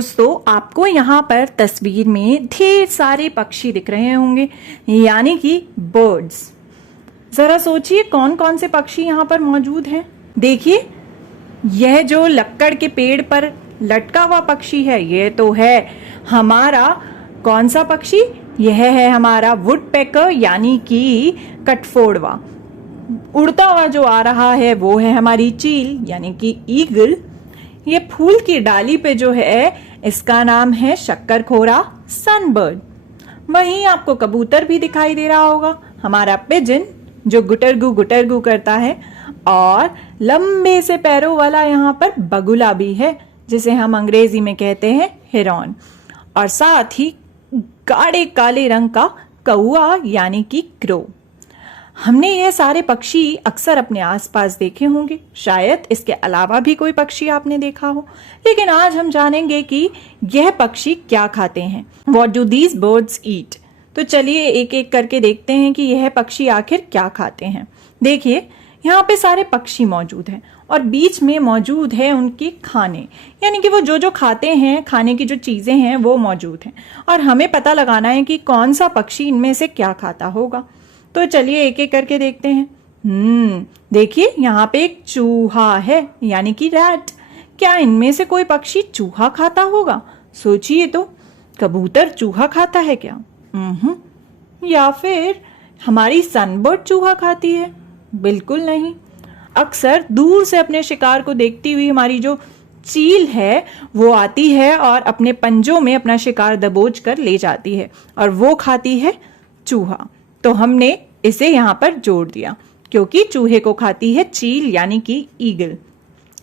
दोस्तों आपको यहाँ पर तस्वीर में ढेर सारे पक्षी दिख रहे होंगे, यानी कि बर्ड्स। जरा सोचिए कौन कौन से पक्षी यहाँ पर मौजूद हैं। देखिए, यह जो लक्कड़ के पेड़ पर लटका हुआ पक्षी है, यह तो है हमारा कौन सा पक्षी? यह है हमारा वुडपेकर यानी कि कटफोड़वा। उड़ता हुआ जो आ रहा है वो है हमारी चील यानी कि ईगल। ये फूल की डाली पे जो है इसका नाम है शक्करखोरा सनबर्ड। वहीं आपको कबूतर भी दिखाई दे रहा होगा, हमारा पिजन जो गुटरगू करता है। और लंबे से पैरों वाला यहाँ पर बगुला भी है, जिसे हम अंग्रेजी में कहते हैं हिरन। और साथ ही गाढ़े काले रंग का कौआ यानी कि क्रो। हमने यह सारे पक्षी अक्सर अपने आसपास देखे होंगे, शायद इसके अलावा भी कोई पक्षी आपने देखा हो, लेकिन आज हम जानेंगे कि यह पक्षी क्या खाते हैं। What do these birds eat? तो चलिए एक एक करके देखते हैं कि यह पक्षी आखिर क्या खाते हैं। देखिए, यहाँ पे सारे पक्षी मौजूद हैं और बीच में मौजूद है उनके खाने, यानी कि वो जो खाते हैं, खाने की जो चीजें हैं वो मौजूद हैं। और हमें पता लगाना है कि कौन सा पक्षी इनमें से क्या खाता होगा। तो चलिए एक एक करके देखते हैं। देखिए, यहाँ पे एक चूहा है यानी कि रैट। क्या इनमें से कोई पक्षी चूहा खाता होगा? सोचिए तो, कबूतर चूहा खाता है क्या? या फिर हमारी सनबर्ड चूहा खाती है? बिल्कुल नहीं। अक्सर दूर से अपने शिकार को देखती हुई हमारी जो चील है वो आती है और अपने पंजों में अपना शिकार दबोच कर ले जाती है और वो खाती है चूहा। तो हमने इसे यहाँ पर जोड़ दिया क्योंकि चूहे को खाती है चील यानी कि ईगल।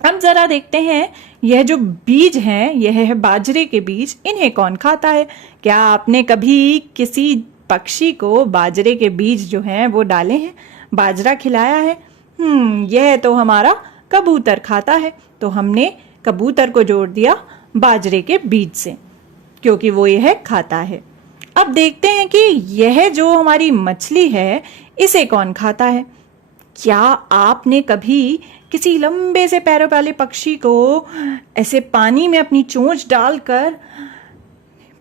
अब जरा देखते हैं, यह जो बीज हैं, यह है बाजरे के बीज। इन्हें कौन खाता है? क्या आपने कभी किसी पक्षी को बाजरे के बीज जो हैं वो डाले हैं, बाजरा खिलाया है? यह तो हमारा कबूतर खाता है। तो हमने कबूतर को जोड़ दिया बाजरे के बीज से क्योंकि वो यह खाता है। अब देखते हैं कि यह जो हमारी मछली है इसे कौन खाता है। क्या आपने कभी किसी लंबे से पैरों वाले पक्षी को ऐसे पानी में अपनी चोंच डालकर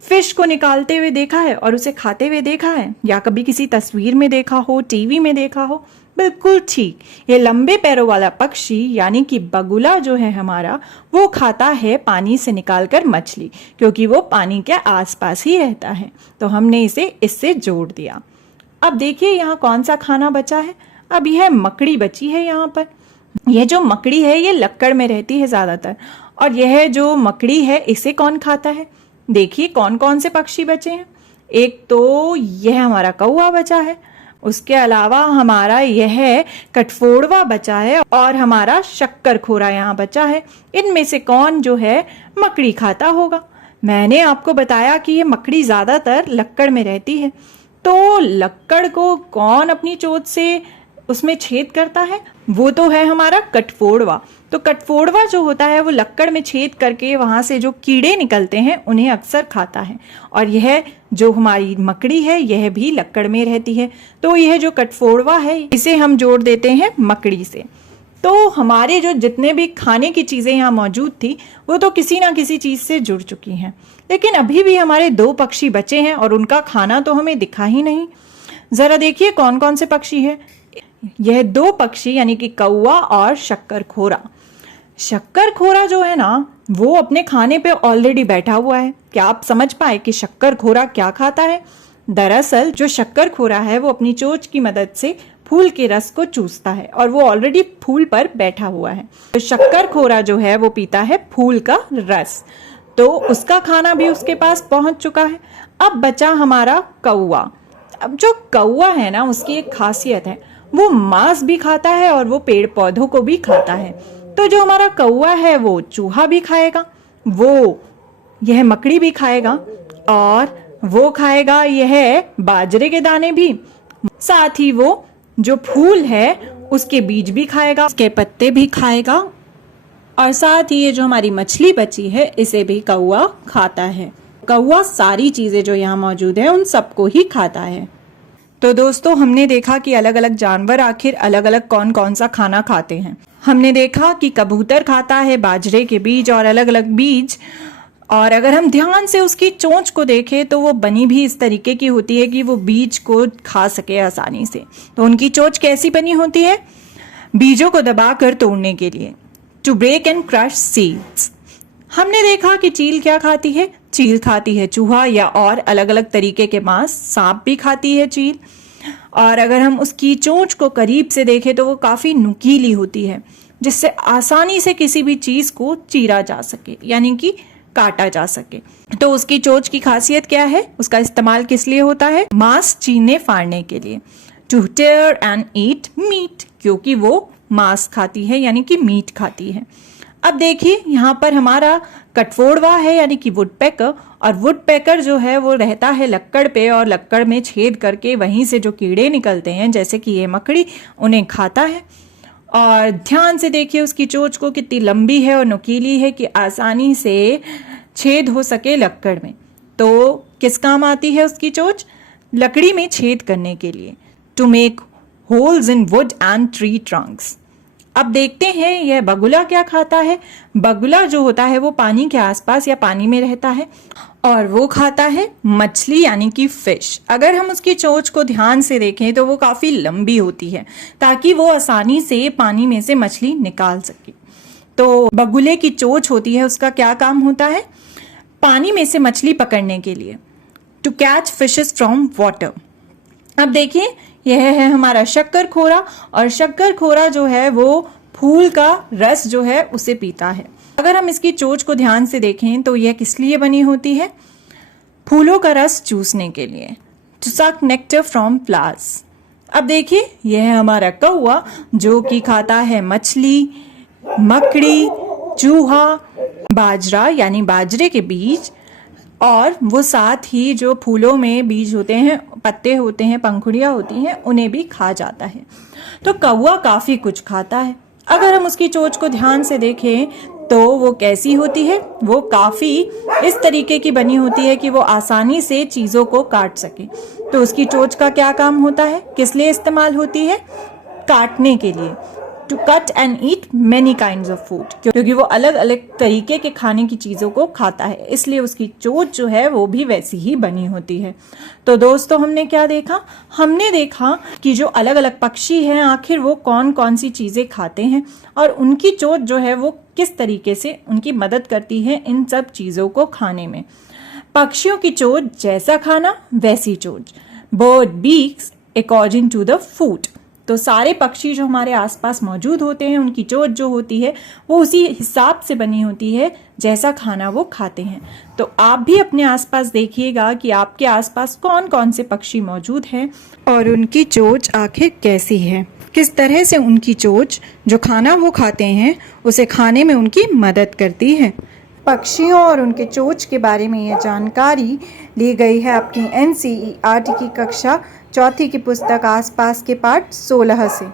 फिश को निकालते हुए देखा है और उसे खाते हुए देखा है? या कभी किसी तस्वीर में देखा हो, टीवी में देखा हो? बिल्कुल ठीक, ये लंबे पैरों वाला पक्षी यानी कि बगुला जो है हमारा, वो खाता है पानी से निकालकर मछली, क्योंकि वो पानी के आसपास ही रहता है। तो हमने इसे इससे जोड़ दिया। अब देखिए यहाँ कौन सा खाना बचा है। अब यह मकड़ी बची है यहाँ पर। यह जो मकड़ी है ये लक्कड़ में रहती है ज्यादातर, और यह जो मकड़ी है इसे कौन खाता है? देखिए कौन कौन से पक्षी बचे हैं। एक तो यह हमारा कौआ बचा है, उसके अलावा हमारा यह कटफोड़वा बचा है और हमारा शक्करखोरा यहाँ बचा है। इनमें से कौन जो है मकड़ी खाता होगा? मैंने आपको बताया कि ये मकड़ी ज्यादातर लक्कड़ में रहती है। तो लक्कड़ को कौन अपनी चोंच से उसमें छेद करता है? वो तो है हमारा कटफोड़वा। तो कटफोड़वा जो होता है वो लक्कड़ में छेद करके वहां से जो कीड़े निकलते हैं उन्हें अक्सर खाता है। और यह जो हमारी मकड़ी है यह भी लक्कड़ में रहती है। तो यह जो कटफोड़वा है इसे हम जोड़ देते हैं मकड़ी से। तो हमारे जो जितने भी खाने की चीजें यहाँ मौजूद थी वो तो किसी ना किसी चीज से जुड़ चुकी हैं, लेकिन अभी भी हमारे 2 पक्षी बचे हैं और उनका खाना तो हमें दिखा ही नहीं। जरा देखिए कौन कौन से पक्षी है। यह 2 पक्षी यानी कि कौआ और शक्करखोरा। शक्करखोरा जो है ना वो अपने खाने पे ऑलरेडी बैठा हुआ है। क्या आप समझ पाए कि शक्करखोरा क्या खाता है? दरअसल जो शक्करखोरा है वो अपनी चोंच की मदद से फूल के रस को चूसता है और वो ऑलरेडी फूल पर बैठा हुआ है। तो शक्करखोरा जो है वो पीता है फूल का रस, तो उसका खाना भी उसके पास पहुंच चुका है। अब बचा हमारा कौआ। अब जो कौआ है ना उसकी एक खासियत है, वो मांस भी खाता है और वो पेड़ पौधों को भी खाता है। तो जो हमारा कौआ है वो चूहा भी खाएगा, वो यह मकड़ी भी खाएगा और वो खाएगा यह बाजरे के दाने भी। साथ ही वो जो फूल है उसके बीज भी खाएगा, उसके पत्ते भी खाएगा। और साथ ही ये जो हमारी मछली बची है इसे भी कौआ खाता है। कौआ सारी चीजें जो यहाँ मौजूद है उन सबको ही खाता है। तो दोस्तों हमने देखा कि अलग अलग जानवर आखिर अलग अलग कौन कौन सा खाना खाते हैं। हमने देखा कि कबूतर खाता है बाजरे के बीज और अलग अलग बीज और अगर हम ध्यान से उसकी चोंच को देखें तो वो बनी भी इस तरीके की होती है कि वो बीज को खा सके आसानी से। तो उनकी चोंच कैसी बनी होती है? बीजों को दबाकर तोड़ने के लिए, to break and crush seeds. हमने देखा कि चील क्या खाती है? चील खाती है चूहा या और अलग अलग तरीके के मांस। सांप भी खाती है चील। और अगर हम उसकी चोंच को करीब से देखें तो वो काफी नुकीली होती है, जिससे आसानी से किसी भी चीज को चीरा जा सके, यानी कि काटा जा सके। तो उसकी चोंच की खासियत क्या है? उसका इस्तेमाल किस लिए होता है? मांस चीरने फाड़ने के लिए, to tear and eat meat, क्योंकि वो मांस खाती है यानी कि मीट खाती है। अब देखिए यहाँ पर हमारा कठफोड़वा है यानी कि वुडपेकर, और वुडपेकर जो है वो रहता है लक्कड़ पे, और लक्कड़ में छेद करके वहीं से जो कीड़े निकलते हैं जैसे कि ये मकड़ी, उन्हें खाता है। और ध्यान से देखिए उसकी चोंच को कितनी लंबी है और नुकीली है कि आसानी से छेद हो सके लक्कड़ में। तो किस काम आती है उसकी चोंच? लकड़ी में छेद करने के लिए, to make holes in wood and tree trunks. अब देखते हैं यह बगुला क्या खाता है। बगुला जो होता है वो पानी के आसपास या पानी में रहता है, और वो खाता है मछली यानी कि फिश। अगर हम उसकी चोंच को ध्यान से देखें तो वो काफी लंबी होती है, ताकि वो आसानी से पानी में से मछली निकाल सके। तो बगुले की चोंच होती है, उसका क्या काम होता है? पानी में से मछली पकड़ने के लिए, to catch fishes from water. अब देखिए यह है हमारा शक्करखोरा, और शक्करखोरा जो है वो फूल का रस जो है उसे पीता है। अगर हम इसकी चोंच को ध्यान से देखें तो यह किस लिए बनी होती है? फूलों का रस चूसने के लिए, टू सक नेक्टर फ्रॉम फ्लावर्स। अब देखिए यह है हमारा कौवा, जो कि खाता है मछली, मकड़ी, चूहा, बाजरा यानी बाजरे के बीज, और वो साथ ही जो फूलों में बीज होते हैं, पत्ते होते हैं, पंखुड़ियाँ होती हैं, उन्हें भी खा जाता है। तो कौवा काफी कुछ खाता है। अगर हम उसकी चोंच को ध्यान से देखें तो वो कैसी होती है? वो काफी इस तरीके की बनी होती है कि वो आसानी से चीजों को काट सके। तो उसकी चोंच का क्या काम होता है? किस लिए इस्तेमाल होती है? काटने के लिए, to cut and eat many kinds of food, क्योंकि वो अलग अलग तरीके के खाने की चीजों को खाता है, इसलिए उसकी चोंच जो है वो भी वैसी ही बनी होती है। तो दोस्तों हमने क्या देखा? हमने देखा कि जो अलग अलग पक्षी हैं आखिर वो कौन कौन सी चीजें खाते हैं, और उनकी चोंच जो है वो किस तरीके से उनकी मदद करती है इन सब चीजों को खाने में। पक्षियों की चोंच जैसा खाना वैसी चोंच, bird beaks according to the food. तो सारे पक्षी जो हमारे आसपास मौजूद होते हैं उनकी चोंच जो होती है वो उसी हिसाब से बनी होती है जैसा खाना वो खाते हैं। तो आप भी अपने आसपास देखिएगा कि आपके आसपास कौन कौन से पक्षी मौजूद हैं और उनकी चोंच आखिर कैसी है, किस तरह से उनकी चोंच जो खाना वो खाते हैं उसे खाने में उनकी मदद करती है। पक्षियों और उनके चोंच के बारे में यह जानकारी ली गई है अपनी NCERT की कक्षा 4 की पुस्तक आसपास के पाठ 16 से।